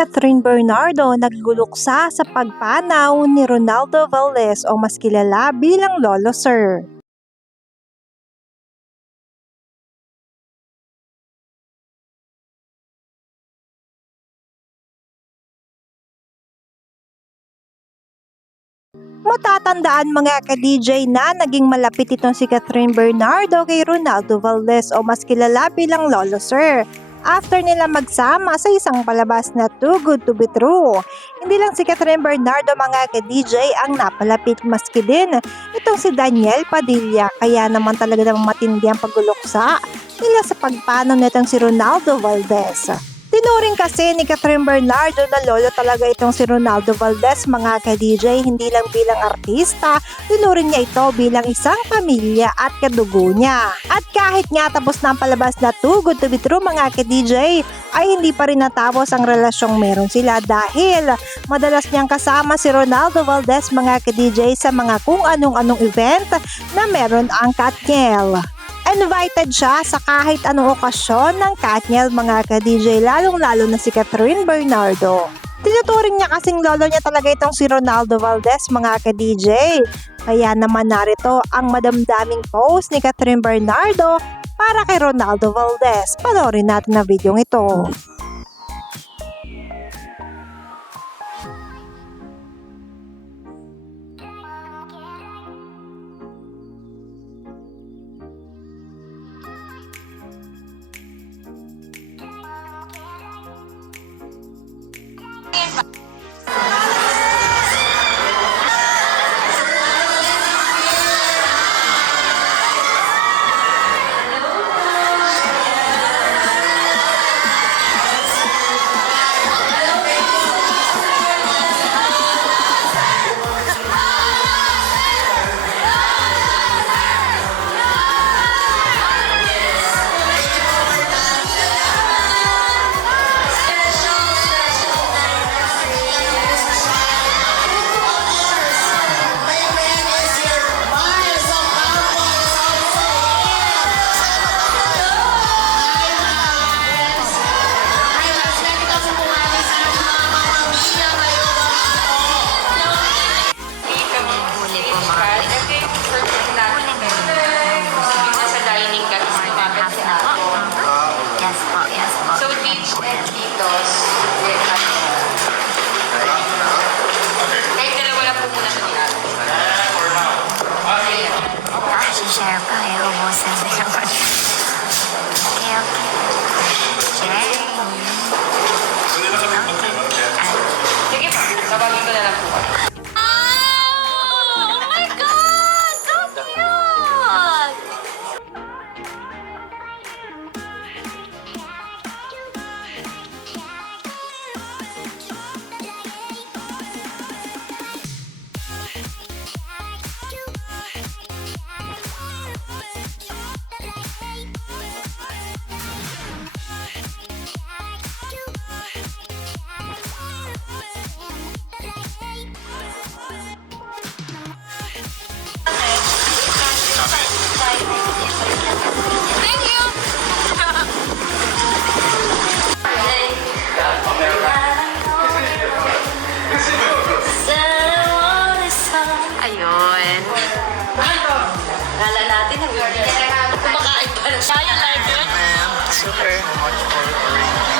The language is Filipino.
Catherine Bernardo nagluluksa sa pagpanaw ni Ronaldo Valdez o mas kilala bilang Lolo Sir. Matatandaan mga ka-DJ na naging malapit itong si Catherine Bernardo kay Ronaldo Valdez o mas kilala bilang Lolo Sir. After nila magsama sa isang palabas na Too Good to Be True. Hindi lang si Catherine Bernardo mga ka-DJ ang napalapit, maski din itong si Daniel Padilla. Kaya naman talaga namang matindi ang pagluluksa nila sa pagpanaw nitong si Ronaldo Valdez. Tinuring kasi ni Catherine Bernardo na lolo talaga itong si Ronaldo Valdez mga ka-DJ, hindi lang bilang artista, tinuring niya ito bilang isang pamilya at kadugo niya. At kahit nga tapos na ang palabas na Too Good to Be True mga ka-DJ, ay hindi pa rin natapos ang relasyong meron sila dahil madalas niyang kasama si Ronaldo Valdez mga ka-DJ sa mga kung anong event na meron ang Katniel. Invited siya sa kahit anong okasyon ng Katniel mga ka-DJ, lalong-lalo na si Catherine Bernardo. Tinuturing niya kasing lolo niya talaga itong si Ronaldo Valdez mga ka-DJ. Kaya naman narito ang madamdaming post ni Catherine Bernardo para kay Ronaldo Valdez. Panoorin natin ang video ito. Share pa, ubusan na naman. Okay. Sige pa, sabagin ko na lang po. Oh my God! So cute! Thank you! Ayun. Kala natin kumakain pa na siya. I like it. Super. So much for arranging